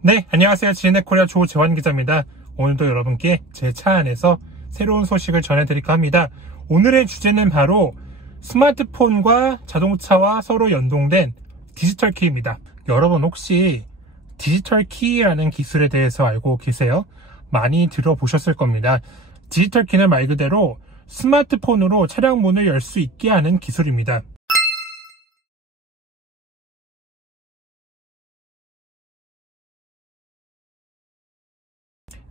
네, 안녕하세요. 지네코리아 조재환 기자입니다. 오늘도 여러분께 제 차 안에서 새로운 소식을 전해드릴까 합니다. 오늘의 주제는 바로 스마트폰과 자동차와 서로 연동된 디지털 키입니다. 여러분 혹시 디지털 키라는 기술에 대해서 알고 계세요? 많이 들어보셨을 겁니다. 디지털 키는 말 그대로 스마트폰으로 차량 문을 열 수 있게 하는 기술입니다.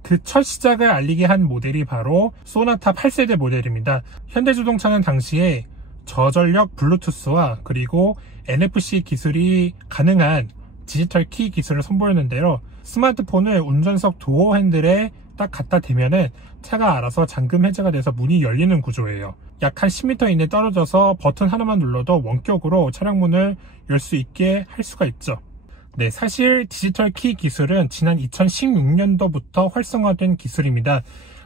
그 첫 시작을 알리게 한 모델이 바로 소나타 8세대 모델입니다. 현대자동차는 당시에 저전력 블루투스와 그리고 NFC 기술이 가능한 디지털 키 기술을 선보였는데요. 스마트폰을 운전석 도어 핸들에 딱 갖다 대면은 차가 알아서 잠금 해제가 돼서 문이 열리는 구조예요. 약 한 10m 이내 떨어져서 버튼 하나만 눌러도 원격으로 차량 문을 열 수 있게 할 수가 있죠. 네, 사실 디지털 키 기술은 지난 2016년도부터 활성화된 기술입니다.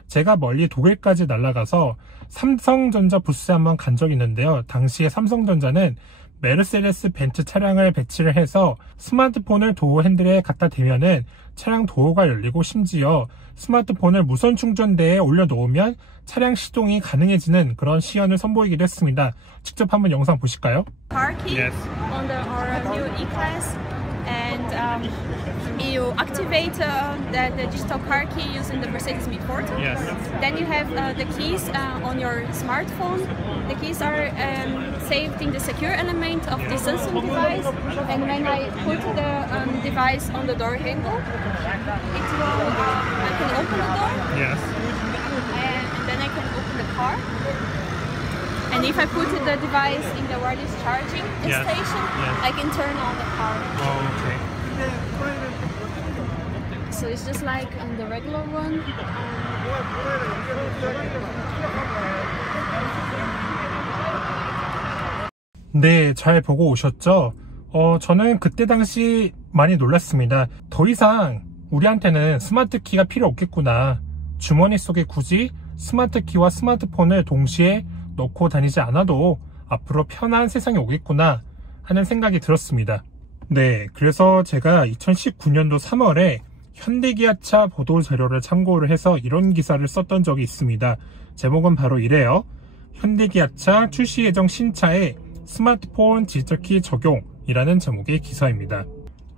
제가 멀리 독일까지 날아가서 삼성전자 부스에 한번 간 적이 있는데요. 당시에 삼성전자는 메르세데스 벤츠 차량을 배치를 해서 스마트폰을 도어 핸들에 갖다 대면은 차량 도어가 열리고 심지어 스마트폰을 무선 충전대에 올려놓으면 차량 시동이 가능해지는 그런 시연을 선보이기도 했습니다. 직접 한번 영상 보실까요? Car key Yes. on our new E-Class, and you activate the digital car key using the Mercedes B40. Yes. Then you have the keys on your smartphone. The keys are saved in the secure element of the Samsung device, and when I put the device on the door handle, it will, I can open the door. Yes. And then I can open the car. And if I put the device in the wireless charging Yes. station, Yes. I can turn on the car. Oh, okay. So it's just like the regular one. 네, 잘 보고 오셨죠? 저는 그때 당시 많이 놀랐습니다. 더 이상 우리한테는 스마트 키가 필요 없겠구나. 주머니 속에 굳이 스마트 키와 스마트폰을 동시에 넣고 다니지 않아도 앞으로 편한 세상이 오겠구나 하는 생각이 들었습니다. 네, 그래서 제가 2019년도 3월에 현대기아차 보도자료를 참고를 해서 이런 기사를 썼던 적이 있습니다. 제목은 바로 이래요. 현대기아차 출시 예정 신차에 스마트폰 디지털키 적용이라는 제목의 기사입니다.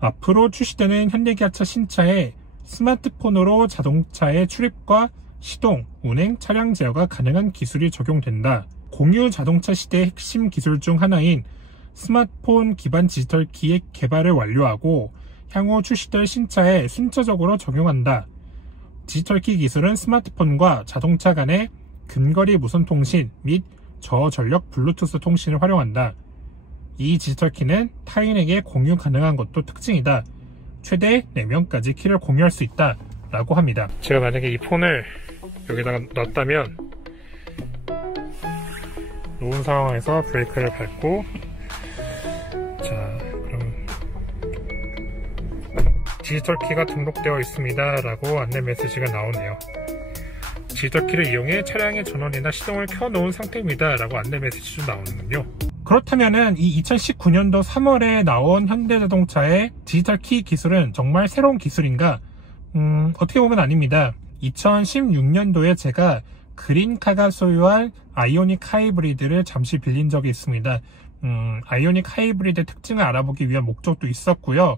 앞으로 출시되는 현대기아차 신차에 스마트폰으로 자동차의 출입과 시동, 운행, 차량 제어가 가능한 기술이 적용된다. 공유 자동차 시대의 핵심 기술 중 하나인 스마트폰 기반 디지털 키의 개발을 완료하고 향후 출시될 신차에 순차적으로 적용한다. 디지털 키 기술은 스마트폰과 자동차 간의 근거리 무선 통신 및 저전력 블루투스 통신을 활용한다. 이 디지털 키는 타인에게 공유 가능한 것도 특징이다. 최대 4명까지 키를 공유할 수 있다 라고 합니다. 제가 만약에 이 폰을 여기다가 놨다면 놓은 상황에서 브레이크를 밟고, 자, 그럼 디지털 키가 등록되어 있습니다 라고 안내 메시지가 나오네요. 디지털 키를 이용해 차량의 전원이나 시동을 켜놓은 상태입니다 라고 안내 메시지도 나오는군요. 그렇다면은 이 2019년도 3월에 나온 현대자동차의 디지털 키 기술은 정말 새로운 기술인가? 어떻게 보면 아닙니다. 2016년도에 제가 그린카가 소유한 아이오닉 하이브리드를 잠시 빌린 적이 있습니다. 아이오닉 하이브리드의 특징을 알아보기 위한 목적도 있었고요.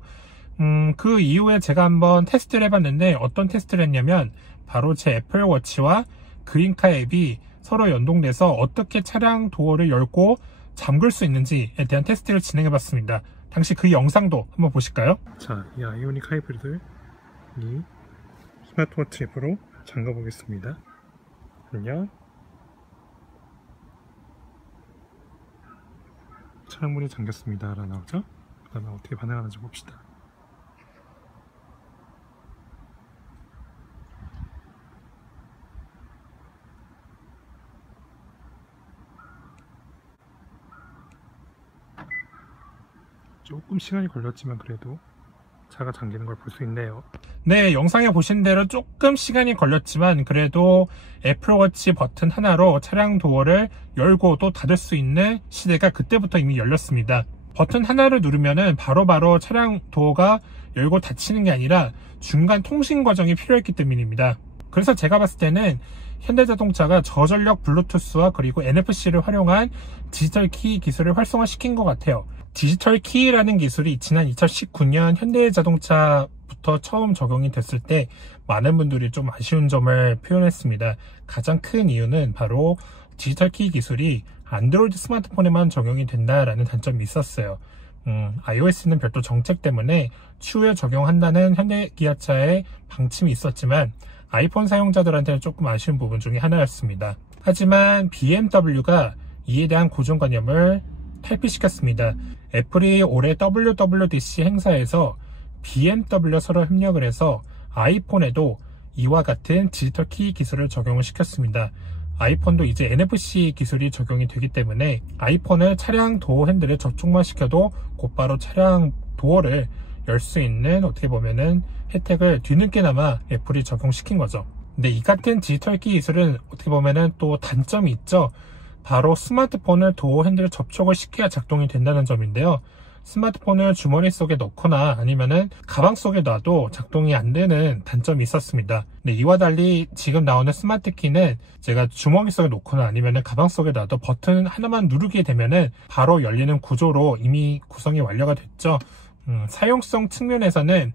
그 이후에 제가 한번 테스트를 해봤는데 어떤 테스트를 했냐면 바로 제 애플워치와 그린카 앱이 서로 연동돼서 어떻게 차량 도어를 열고 잠글 수 있는지에 대한 테스트를 진행해봤습니다. 당시 그 영상도 한번 보실까요? 자, 이 아이오닉 하이브리드 이 스마트워치 앱으로 잠가 보겠습니다. 안녕. 차량 문이 잠겼습니다 라고 나오죠? 그 다음에 어떻게 반응하는지 봅시다. 조금 시간이 걸렸지만 그래도 차가 잠기는 걸 볼 수 있네요. 네, 영상에 보신 대로 조금 시간이 걸렸지만 그래도 애플워치 버튼 하나로 차량 도어를 열고 또 닫을 수 있는 시대가 그때부터 이미 열렸습니다. 버튼 하나를 누르면은 바로바로 차량 도어가 열고 닫히는 게 아니라 중간 통신 과정이 필요했기 때문입니다. 그래서 제가 봤을 때는 현대자동차가 저전력 블루투스와 그리고 NFC를 활용한 디지털 키 기술을 활성화시킨 것 같아요. 디지털 키라는 기술이 지난 2019년 현대자동차부터 처음 적용이 됐을 때 많은 분들이 좀 아쉬운 점을 표현했습니다. 가장 큰 이유는 바로 디지털 키 기술이 안드로이드 스마트폰에만 적용이 된다라는 단점이 있었어요. iOS는 별도 정책 때문에 추후에 적용한다는 현대기아차의 방침이 있었지만 아이폰 사용자들한테는 조금 아쉬운 부분 중에 하나였습니다. 하지만 BMW가 이에 대한 고정관념을 탈피시켰습니다. 애플이 올해 WWDC 행사에서 BMW와 서로 협력을 해서 아이폰에도 이와 같은 디지털 키 기술을 적용을 시켰습니다. 아이폰도 이제 NFC 기술이 적용이 되기 때문에 아이폰을 차량 도어 핸들에 접촉만 시켜도 곧바로 차량 도어를 열 수 있는 어떻게 보면은 혜택을 뒤늦게나마 애플이 적용시킨 거죠. 근데 이 같은 디지털 키 기술은 어떻게 보면은 또 단점이 있죠. 바로 스마트폰을 도어 핸들에 접촉을 시켜야 작동이 된다는 점인데요. 스마트폰을 주머니 속에 넣거나 아니면은 가방 속에 놔도 작동이 안 되는 단점이 있었습니다. 근데 이와 달리 지금 나오는 스마트 키는 제가 주머니 속에 놓거나 아니면은 가방 속에 놔도 버튼 하나만 누르게 되면은 바로 열리는 구조로 이미 구성이 완료가 됐죠. 사용성 측면에서는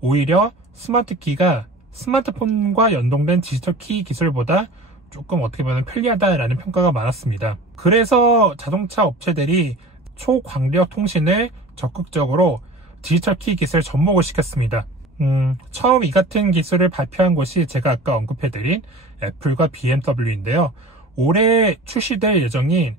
오히려 스마트 키가 스마트폰과 연동된 디지털 키 기술보다 조금 어떻게 보면 편리하다라는 평가가 많았습니다. 그래서 자동차 업체들이 초광대역 통신을 적극적으로 디지털 키 기술 접목을 시켰습니다. 처음 이 같은 기술을 발표한 곳이 제가 아까 언급해드린 애플과 BMW인데요. 올해 출시될 예정인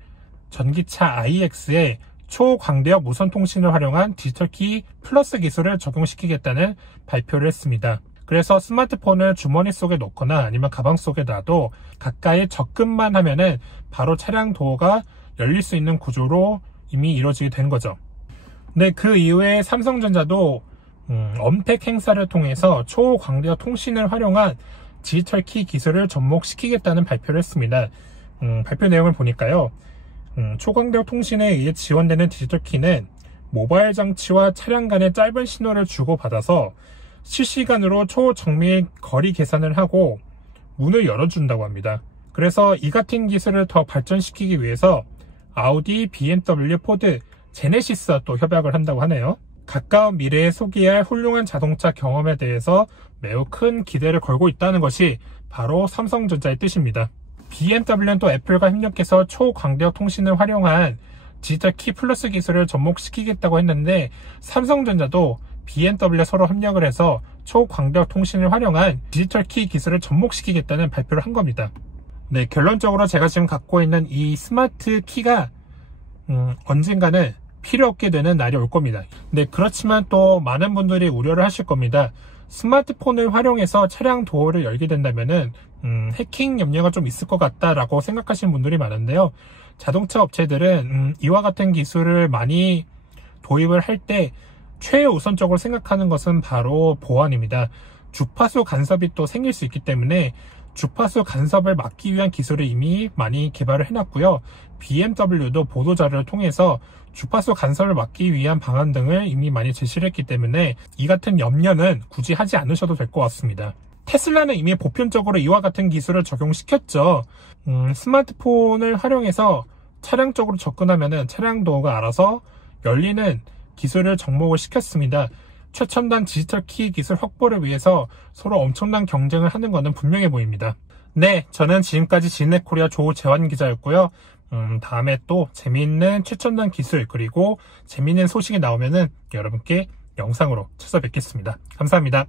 전기차 iX에 초광대역 무선 통신을 활용한 디지털 키 플러스 기술을 적용시키겠다는 발표를 했습니다. 그래서 스마트폰을 주머니 속에 놓거나 아니면 가방 속에 놔도 가까이 접근만 하면은 바로 차량 도어가 열릴 수 있는 구조로 이미 이루어지게 된 거죠. 근데 그 이후에 삼성전자도 엄택 행사를 통해서 초광대역 통신을 활용한 디지털 키 기술을 접목시키겠다는 발표를 했습니다. 발표 내용을 보니까요. 초광대역 통신에 의해 지원되는 디지털 키는 모바일 장치와 차량 간의 짧은 신호를 주고받아서 실시간으로 초정밀 거리 계산을 하고 문을 열어준다고 합니다. 그래서 이 같은 기술을 더 발전시키기 위해서 아우디, BMW, 포드, 제네시스와 또 협약을 한다고 하네요. 가까운 미래에 소개할 훌륭한 자동차 경험에 대해서 매우 큰 기대를 걸고 있다는 것이 바로 삼성전자의 뜻입니다. BMW는 또 애플과 협력해서 초광대역 통신을 활용한 디지털 키 플러스 기술을 접목시키겠다고 했는데 삼성전자도 BMW와 서로 협력을 해서 초광대역 통신을 활용한 디지털 키 기술을 접목시키겠다는 발표를 한 겁니다. 네, 결론적으로 제가 지금 갖고 있는 이 스마트 키가 언젠가는 필요 없게 되는 날이 올 겁니다. 네, 그렇지만 또 많은 분들이 우려를 하실 겁니다. 스마트폰을 활용해서 차량 도어를 열게 된다면은 해킹 염려가 좀 있을 것 같다라고 생각하시는 분들이 많은데요. 자동차 업체들은 이와 같은 기술을 많이 도입을 할 때 최우선적으로 생각하는 것은 바로 보안입니다. 주파수 간섭이 또 생길 수 있기 때문에 주파수 간섭을 막기 위한 기술을 이미 많이 개발을 해놨고요. BMW도 보도자료를 통해서 주파수 간섭을 막기 위한 방안 등을 이미 많이 제시를 했기 때문에 이 같은 염려는 굳이 하지 않으셔도 될 것 같습니다. 테슬라는 이미 보편적으로 이와 같은 기술을 적용시켰죠. 스마트폰을 활용해서 차량 쪽으로 접근하면은 차량 도어가 알아서 열리는 기술을 접목을 시켰습니다. 최첨단 디지털 키 기술 확보를 위해서 서로 엄청난 경쟁을 하는 것은 분명해 보입니다. 네, 저는 지금까지 지인넷코리아 조재환 기자였고요. 다음에 또 재미있는 최첨단 기술 그리고 재미있는 소식이 나오면은 여러분께 영상으로 찾아뵙겠습니다. 감사합니다.